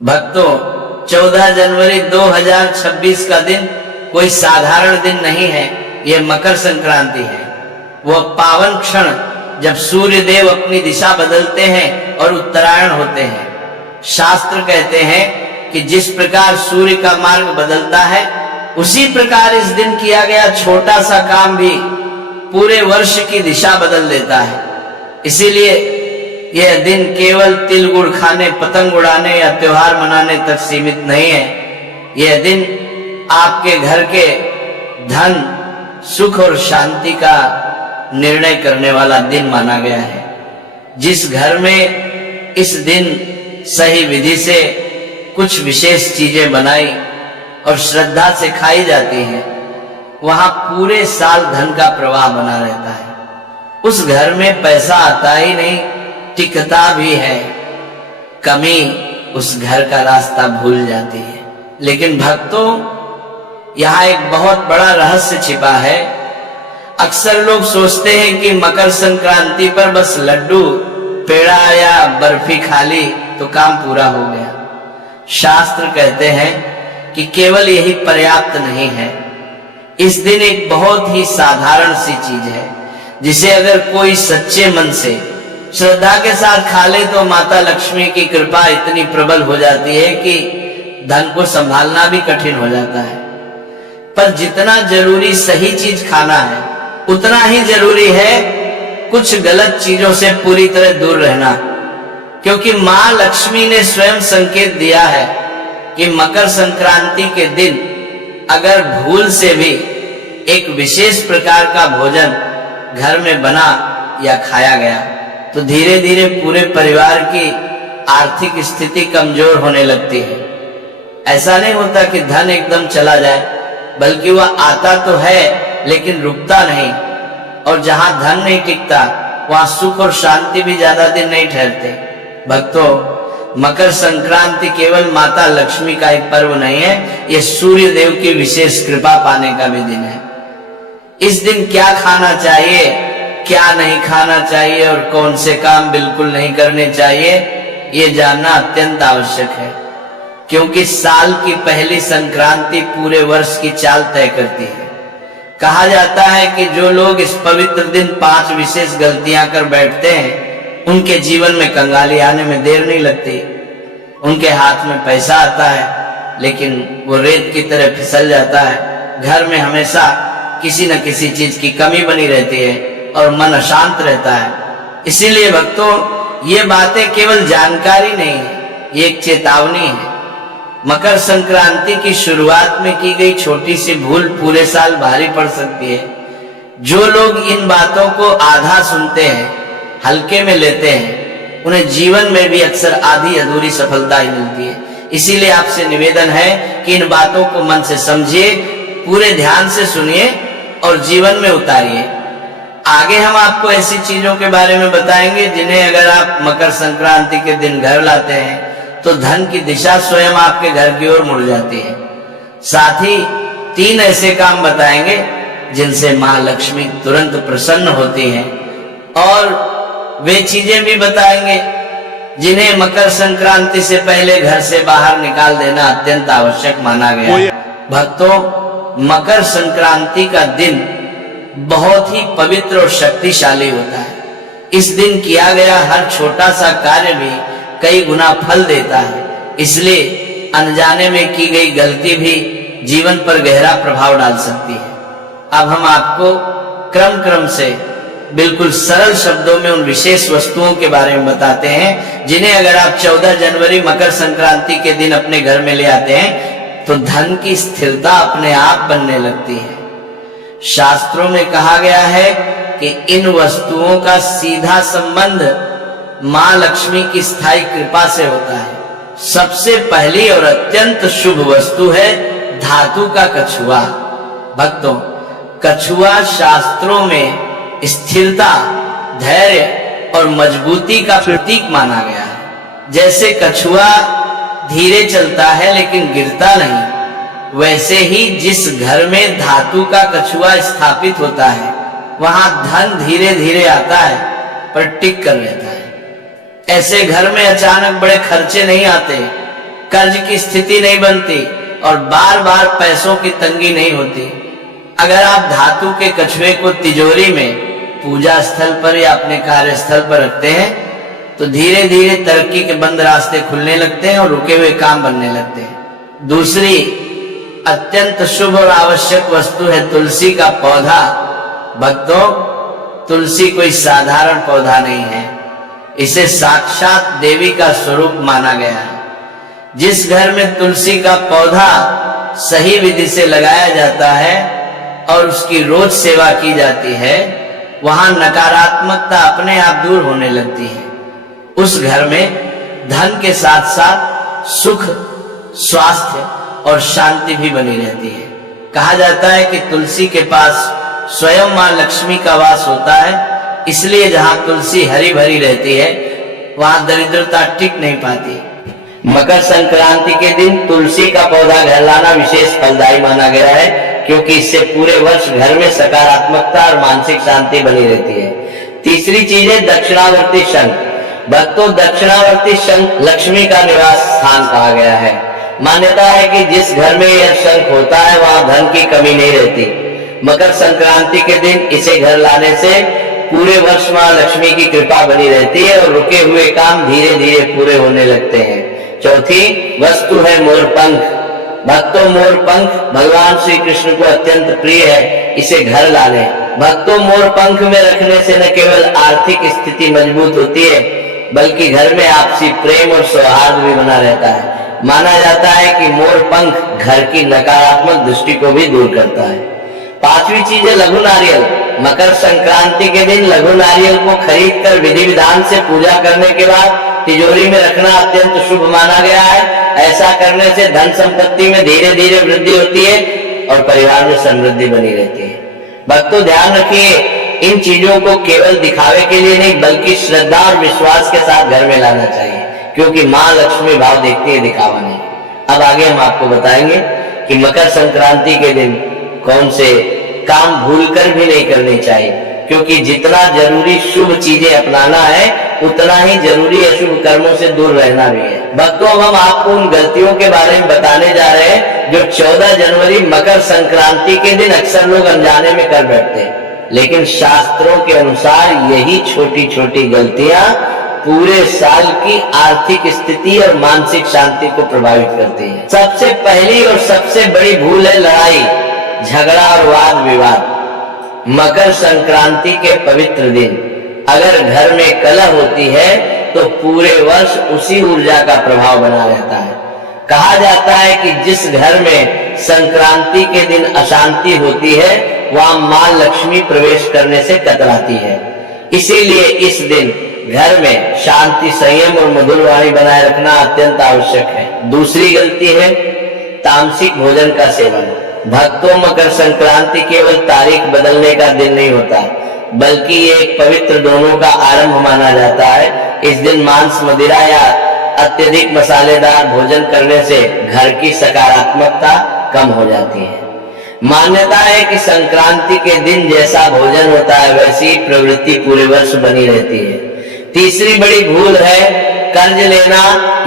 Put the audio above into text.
भक्तों, 14 जनवरी 2026 का दिन कोई साधारण दिन नहीं है। यह मकर संक्रांति है, वह पावन क्षण जब सूर्य देव अपनी दिशा बदलते हैं और उत्तरायण होते हैं। शास्त्र कहते हैं कि जिस प्रकार सूर्य का मार्ग बदलता है, उसी प्रकार इस दिन किया गया छोटा सा काम भी पूरे वर्ष की दिशा बदल देता है। इसीलिए यह दिन केवल तिल गुड़ खाने, पतंग उड़ाने या त्योहार मनाने तक सीमित नहीं है। यह दिन आपके घर के धन, सुख और शांति का निर्णय करने वाला दिन माना गया है। जिस घर में इस दिन सही विधि से कुछ विशेष चीजें बनाई और श्रद्धा से खाई जाती हैं, वहां पूरे साल धन का प्रवाह बना रहता है। उस घर में पैसा आता ही नहीं, टिकता भी है। कमी उस घर का रास्ता भूल जाती है। लेकिन भक्तों, यहाँ एक बहुत बड़ा रहस्य छिपा है। अक्सर लोग सोचते हैं कि मकर संक्रांति पर बस लड्डू, पेड़ा या बर्फी खा ली तो काम पूरा हो गया। शास्त्र कहते हैं कि केवल यही पर्याप्त नहीं है। इस दिन एक बहुत ही साधारण सी चीज है, जिसे अगर कोई सच्चे मन से श्रद्धा के साथ खा ले तो माता लक्ष्मी की कृपा इतनी प्रबल हो जाती है कि धन को संभालना भी कठिन हो जाता है। पर जितना जरूरी सही चीज खाना है, उतना ही जरूरी है कुछ गलत चीजों से पूरी तरह दूर रहना। क्योंकि मां लक्ष्मी ने स्वयं संकेत दिया है कि मकर संक्रांति के दिन अगर भूल से भी एक विशेष प्रकार का भोजन घर में बना या खाया गया तो धीरे धीरे पूरे परिवार की आर्थिक स्थिति कमजोर होने लगती है। ऐसा नहीं होता कि धन एकदम चला जाए, बल्कि वह आता तो है लेकिन रुकता नहीं। और जहां धन नहीं टिकता, वहां सुख और शांति भी ज्यादा दिन नहीं ठहरते। भक्तों, मकर संक्रांति केवल माता लक्ष्मी का एक पर्व नहीं है, यह सूर्य देव की विशेष कृपा पाने का भी दिन है। इस दिन क्या खाना चाहिए, क्या नहीं खाना चाहिए और कौन से काम बिल्कुल नहीं करने चाहिए, ये जानना अत्यंत आवश्यक है। क्योंकि साल की पहली संक्रांति पूरे वर्ष की चाल तय करती है। कहा जाता है कि जो लोग इस पवित्र दिन 5 विशेष गलतियां कर बैठते हैं, उनके जीवन में कंगाली आने में देर नहीं लगती। उनके हाथ में पैसा आता है, लेकिन वो रेत की तरह फिसल जाता है। घर में हमेशा किसी न किसी चीज की कमी बनी रहती है और मन अशांत रहता है। इसीलिए भक्तों, ये बातें केवल जानकारी नहीं है, ये एक चेतावनी है। मकर संक्रांति की शुरुआत में की गई छोटी सी भूल पूरे साल भारी पड़ सकती है। जो लोग इन बातों को आधा सुनते हैं, हल्के में लेते हैं, उन्हें जीवन में भी अक्सर आधी अधूरी सफलता ही मिलती है। इसीलिए आपसे निवेदन है कि इन बातों को मन से समझिए, पूरे ध्यान से सुनिए और जीवन में उतारिए। आगे हम आपको ऐसी चीजों के बारे में बताएंगे जिन्हें अगर आप मकर संक्रांति के दिन घर लाते हैं तो धन की दिशा स्वयं आपके घर की ओर मुड़ जाती है। साथ ही 3 ऐसे काम बताएंगे जिनसे मां लक्ष्मी तुरंत प्रसन्न होती हैं, और वे चीजें भी बताएंगे जिन्हें मकर संक्रांति से पहले घर से बाहर निकाल देना अत्यंत आवश्यक माना गया है। भक्तों, मकर संक्रांति का दिन बहुत ही पवित्र और शक्तिशाली होता है। इस दिन किया गया हर छोटा सा कार्य भी कई गुना फल देता है। इसलिए अनजाने में की गई गलती भी जीवन पर गहरा प्रभाव डाल सकती है। अब हम आपको क्रम से बिल्कुल सरल शब्दों में उन विशेष वस्तुओं के बारे में बताते हैं जिन्हें अगर आप 14 जनवरी मकर संक्रांति के दिन अपने घर में ले आते हैं तो धन की स्थिरता अपने आप बनने लगती है। शास्त्रों में कहा गया है कि इन वस्तुओं का सीधा संबंध मां लक्ष्मी की स्थायी कृपा से होता है। सबसे पहली और अत्यंत शुभ वस्तु है धातु का कछुआ। भक्तों, कछुआ शास्त्रों में स्थिरता, धैर्य और मजबूती का प्रतीक माना गया है। जैसे कछुआ धीरे चलता है लेकिन गिरता नहीं, वैसे ही जिस घर में धातु का कछुआ स्थापित होता है, वहां धन धीरे धीरे आता है पर टिक कर रहता है। ऐसे घर में अचानक बड़े खर्चे नहीं आते, कर्ज की स्थिति नहीं बनती और बार बार पैसों की तंगी नहीं होती। अगर आप धातु के कछुए को तिजोरी में पूजा स्थल पर या अपने कार्यस्थल पर रखते हैं तो धीरे धीरे तरक्की के बंद रास्ते खुलने लगते हैं और रुके हुए काम बनने लगते हैं। दूसरी अत्यंत शुभ और आवश्यक वस्तु है तुलसी का पौधा। भक्तों, तुलसी कोई साधारण पौधा नहीं है, इसे साक्षात देवी का स्वरूप माना गया है। जिस घर में तुलसी का पौधा सही विधि से लगाया जाता है और उसकी रोज सेवा की जाती है, वहां नकारात्मकता अपने आप दूर होने लगती है। उस घर में धन के साथ साथ सुख, स्वास्थ्य और शांति भी बनी रहती है। कहा जाता है कि तुलसी के पास स्वयं मां लक्ष्मी का वास होता है, इसलिए जहां तुलसी हरी भरी रहती है वहां दरिद्रता टिक नहीं पाती। मकर संक्रांति के दिन तुलसी का पौधा घर लाना विशेष फलदायी माना गया है, क्योंकि इससे पूरे वर्ष घर में सकारात्मकता और मानसिक शांति बनी रहती है। तीसरी चीज है दक्षिणावर्ती शंख। भक्तों, दक्षिणावर्ती शंख लक्ष्मी का निवास स्थान कहा गया है। मान्यता है कि जिस घर में यह शंख होता है वहां धन की कमी नहीं रहती। मकर संक्रांति के दिन इसे घर लाने से पूरे वर्ष मां लक्ष्मी की कृपा बनी रहती है और रुके हुए काम धीरे धीरे पूरे होने लगते हैं। चौथी वस्तु है मोरपंख। भक्तों, मोरपंख भगवान श्री कृष्ण को अत्यंत प्रिय है, इसे घर ला लें। भक्तों, मोरपंख में रखने से न केवल आर्थिक स्थिति मजबूत होती है बल्कि घर में आपसी प्रेम और सौहार्द भी बना रहता है। माना जाता है कि मोरपंख घर की नकारात्मक दृष्टि को भी दूर करता है। पांचवी चीज है लघु नारियल। मकर संक्रांति के दिन लघु नारियल को खरीद कर विधि विधान से पूजा करने के बाद तिजोरी में रखना अत्यंत शुभ माना गया है। ऐसा करने से धन संपत्ति में धीरे धीरे वृद्धि होती है और परिवार में समृद्धि बनी रहती है। भक्तों, ध्यान रखिए, इन चीजों को केवल दिखावे के लिए नहीं बल्कि श्रद्धा और विश्वास के साथ घर में लाना चाहिए, क्योंकि माँ लक्ष्मी भाव देखती है, दिखावा नहीं। अब आगे हम आपको बताएंगे कि मकर संक्रांति के दिन कौन से काम भूलकर भी नहीं करने चाहिए, क्योंकि जितना जरूरी शुभ चीजें अपनाना है उतना ही जरूरी अशुभ कर्मों से दूर रहना भी है। भक्तों, हम आपको उन गलतियों के बारे में बताने जा रहे हैं जो 14 जनवरी मकर संक्रांति के दिन अक्सर लोग अनजाने में कर बैठते हैं, लेकिन शास्त्रों के अनुसार यही छोटी छोटी गलतियां पूरे साल की आर्थिक स्थिति और मानसिक शांति को प्रभावित करती है। सबसे पहली और सबसे बड़ी भूल है लड़ाई, झगड़ा और वाद विवाद। मकर संक्रांति के पवित्र दिन अगर घर में कलह होती है तो पूरे वर्ष उसी ऊर्जा का प्रभाव बना रहता है। कहा जाता है कि जिस घर में संक्रांति के दिन अशांति होती है वहां मां लक्ष्मी प्रवेश करने से कतराती है। इसीलिए इस दिन घर में शांति, संयम और मधुर वाणी बनाए रखना अत्यंत आवश्यक है। दूसरी गलती है तामसिक भोजन का सेवन। भक्तों, मकर संक्रांति केवल तारीख बदलने का दिन नहीं होता बल्कि ये एक पवित्र दोनों का आरंभ माना जाता है। इस दिन मांस, मदिरा या अत्यधिक मसालेदार भोजन करने से घर की सकारात्मकता कम हो जाती है। मान्यता है कि संक्रांति के दिन जैसा भोजन होता है वैसी प्रवृत्ति पूरे वर्ष बनी रहती है। तीसरी बड़ी भूल है कर्ज लेना